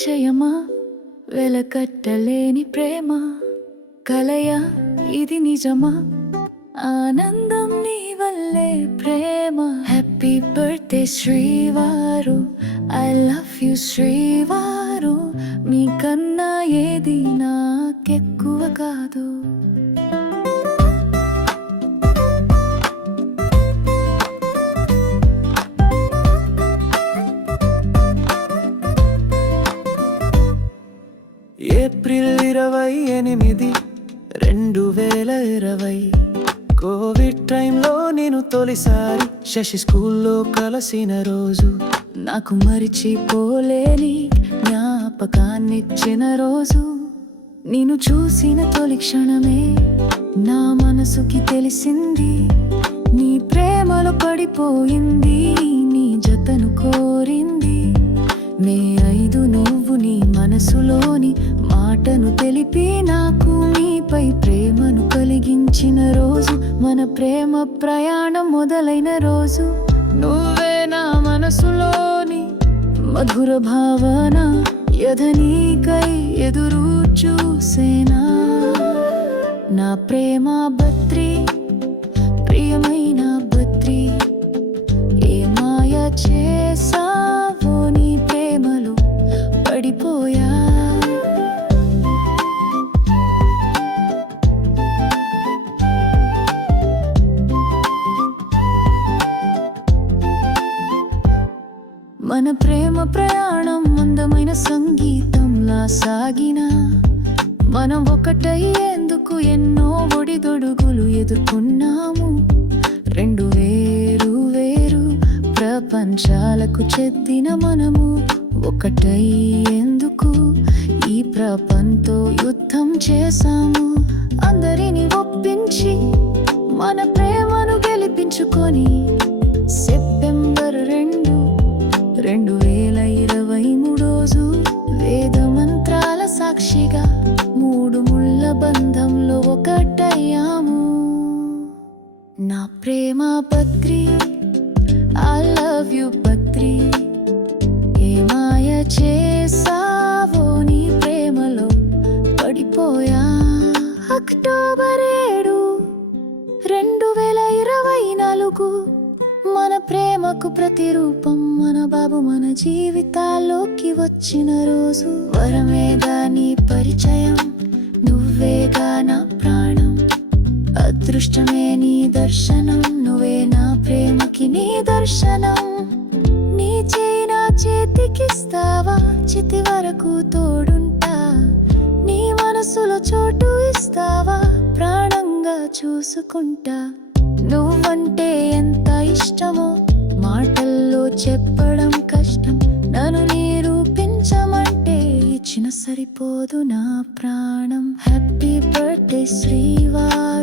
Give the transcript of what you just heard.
పరిచయమా వెలకట్టలేని ప్రేమ కలయా ఇది నిజమా ఆనందం నీ వల్లే ప్రేమ హ్యాపీ బర్త్డే శ్రీవారు ఐ లవ్ యు శ్రీవారు మీకన్నా ఏది నాకెక్కువ కాదు ఏప్రిల్ 28, 2020 కోవిడ్ టైంలో నేను తొలిసారి శశి స్కూల్లో కలిసిన రోజు నాకు మరిచిపోలేని జ్ఞాపకాన్నిచ్చిన రోజు నేను చూసిన తొలి క్షణమే నా మనసుకి తెలిసింది నీ ప్రేమలో పడిపోయింది నీ జతను కోరింది మే 5 నువ్వు నీ మనసులోని మాటను తెలిపి నాకు నీపై ప్రేమను కలిగించిన రోజు మన ప్రేమ ప్రయాణం మొదలైన రోజు నువ్వే నా మనసులోని మధుర భావన యధనీకై ఎదురు చూసేనా నా ప్రేమ బద్రి ప్రియమైన బద్రి ఏ మాయ చేసావో నీ ప్రేమలో పడిపోయా మన ప్రేమ ప్రయాణం అందమైన సంగీతంలా సాగిన మనం ఒకటయ్యేందుకు ఎన్నో ఒడిదొడుగులు ఎదుర్కొన్నాము రెండు వేరు వేరు ప్రపంచాలకు చెందిన మనము ఒకటయ్యేందుకు ఈ ప్రపంచంతో యుద్ధం చేశాము అందరిని ఒప్పించి మన ప్రేమను గెలిపించుకొని సెప్టెంబర్ 2, 2023 రోజు వేద మంత్రాల సాక్షిగా 3 ముళ్ళ బంధంలో ఒకటయ్యాము నా ప్రేమ Badri I love you Badri ఏ మాయ చేసావో నీ ప్రేమలో పడిపోయా అక్టోబర్ 7, 2024 మన ప్రేమకు ప్రతిరూపం మన బాబు మన జీవితాల్లోకి వచ్చిన రోజు వరమేగా నీ పరిచయం నువ్వేగా నా ప్రాణం అదృష్టమే నీ దర్శనం నువ్వే నా ప్రేమకి నీ దర్శనం నీ చేయి నా చేతికిస్తావా చితి వరకు తోడుంటా నీ మనసులో చోటు ఇస్తావా ప్రాణంగా చూసుకుంటా నువ్వంటే ఎంత ఇష్టమో మాటల్లో చెప్పడం కష్టం నన్ను నిరూపించమంటే ఇచ్చిన సరిపోదు నా ప్రాణం హ్యాపీ బర్త్డే శ్రీవారు